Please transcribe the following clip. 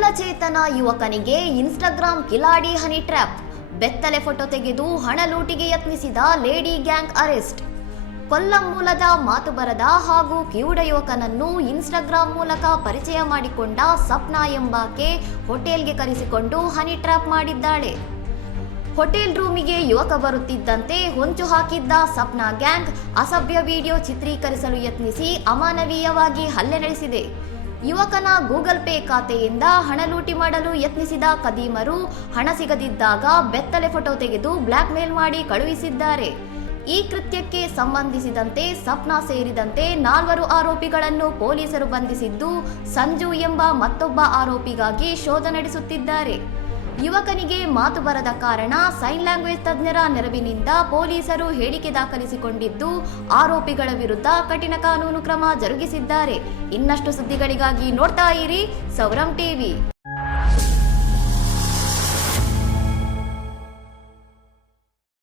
ವಿಕಲಚೇತನ ಯುವಕನಿಗೆ Instagram Kiladi honey trap. ಬೆತ್ತಲೆ photo ತೆಗೆದು ಹಣ ಲೂಟಿಗೆ ಯತ್ನಿಸಿದ ಲೇಡಿ ಗ್ಯಾಂಗ್ ಅರೆಸ್ಟ್. ಕೊಲ್ಲಂ ಮೂಲದ ಮಾತು ಬರದ ಹಾಗೂ ಕಿವುಡ ಯುವಕನನ್ನು ಇನ್ಸ್ಟಾಗ್ರಾಂ ಮೂಲಕ ಪರಿಚಯ ಮಾಡಿಕೊಂಡ ಸಪ್ನಾ ಎಂಬಾಕೆ ಹೋಟೆಲ್ಗೆ ಕರೆಸಿಕೊಂಡು ಹನಿ ಟ್ರ್ಯಾಪ್ ಮಾಡಿದ್ದಾಳೆ. ಹೋಟೆಲ್ ರೂಮಿಗೆ ಯುವಕ ಬರುತ್ತಿದ್ದಂತೆ ಹೊಂಚು ಹಾಕಿದ್ದ ಸಪ್ನಾ ಗ್ಯಾಂಗ್ ಅಸಭ್ಯ ವಿಡಿಯೋ ಚಿತ್ರೀಕರಿಸಲು ಯತ್ನಿಸಿ ಅಮಾನವೀಯವಾಗಿ ಹಲ್ಲೆ ನಡೆಸಿದೆ. ಯುವಕನ ಗೂಗಲ್ ಪೇ ಖಾತೆಯಿಂದ ಹಣ ಲೂಟಿ ಮಾಡಲು ಯತ್ನಿಸಿದ ಖದೀಮರು ಹಣ ಸಿಗದಿದ್ದಾಗ ಬೆತ್ತಲೆ ಫೋಟೋ ತೆಗೆದು ಬ್ಲ್ಯಾಕ್ ಮೇಲ್ ಮಾಡಿ ಕಳುಹಿಸಿದ್ದಾರೆ. ಈ ಕೃತ್ಯಕ್ಕೆ ಸಂಬಂಧಿಸಿದಂತೆ ಸಪ್ನಾ ಸೇರಿದಂತೆ 4 ಆರೋಪಿಗಳನ್ನು ಪೊಲೀಸರು ಬಂಧಿಸಿದ್ದು, ಸಂಜು ಎಂಬ ಮತ್ತೊಬ್ಬ ಆರೋಪಿಗಾಗಿ ಶೋಧ ನಡೆಸುತ್ತಿದ್ದಾರೆ. ಯುವಕನಿಗೆ ಮಾತು ಬರದ ಕಾರಣ ಸೈನ್ ಲ್ಯಾಂಗ್ವೇಜ್ ತಜ್ಞರ ನೆರವಿನಿಂದ ಪೊಲೀಸರು ಹೇಳಿಕೆ ದಾಖಲಿಸಿಕೊಂಡಿದ್ದು, ಆರೋಪಿಗಳ ವಿರುದ್ಧ ಕಠಿಣ ಕಾನೂನು ಕ್ರಮ ಜರುಗಿಸಿದ್ದಾರೆ. ಇನ್ನಷ್ಟು ಸುದ್ದಿಗಳಿಗಾಗಿ ನೋಡ್ತಾ ಇರಿ ಸೌರಂ ಟಿವಿ.